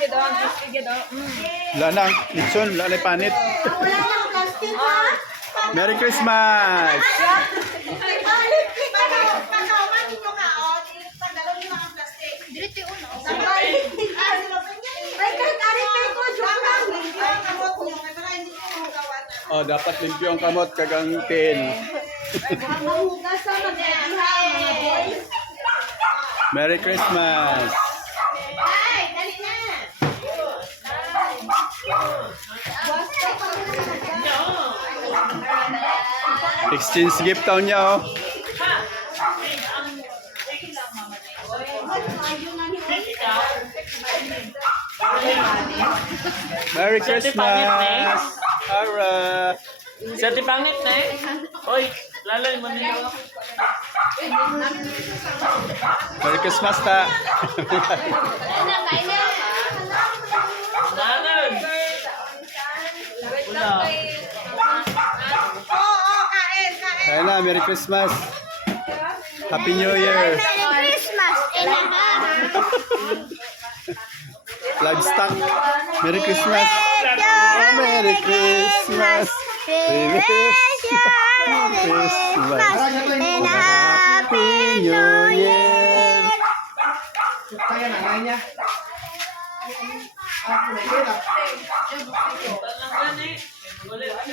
Wala na, lechon, wala na panit. Wala lang plastic ha? Merry Christmas! Oh, dapat limpyo ang kamot kagang tin. Merry Christmas! Exchange gift taon niya, oh. Merry Christmas! Ara! Sa tipangit na eh. Oy, lalay mo nila. Merry Christmas ta! Nanan! Wala. Kaya na, Merry Christmas! Happy New Year! Christmas! Livestock! Merry Christmas! Oh, Merry Christmas! Merry Christmas! And Happy New Year! Kaya na nga niya.